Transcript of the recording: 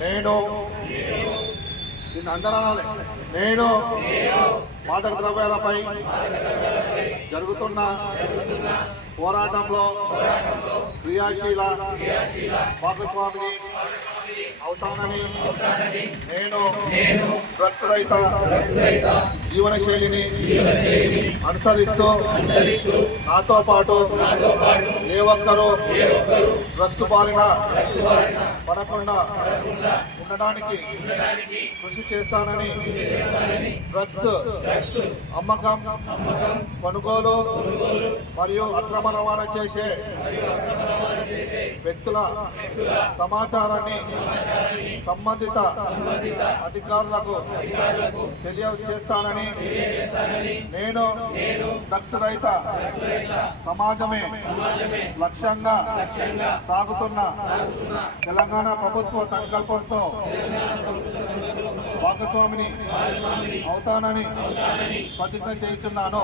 నేను నేను మాదక ద్రవ్యాలపై జరుగుతున్న పోరాటంలో క్రియాశీల భాగస్వామిని అవుతానని నేను డ్రగ్స్ రహిత జీవన శైలిని అనుసరిస్తూ నాతో పాటు ఏ ఒక్కరూ డ్రగ్స్ బారిన పడకుండా ఉండడానికి కృషి చేస్తానని డ్రగ్స్ అమ్మకం కొనుగోలు మరియు అక్రమ రవాణా చేసే వ్యక్తుల సమాచారాన్ని సంబంధిత అధికారులకు తెలియజేస్తానని నేను డ్రగ్స్ రహిత సమాజమే లక్ష్యంగా సాగుతున్న తెలంగాణ ప్రభుత్వ సంకల్పంతో భాగస్వామిని అవుతానని ప్రతిజ్ఞ చేస్తున్నాను.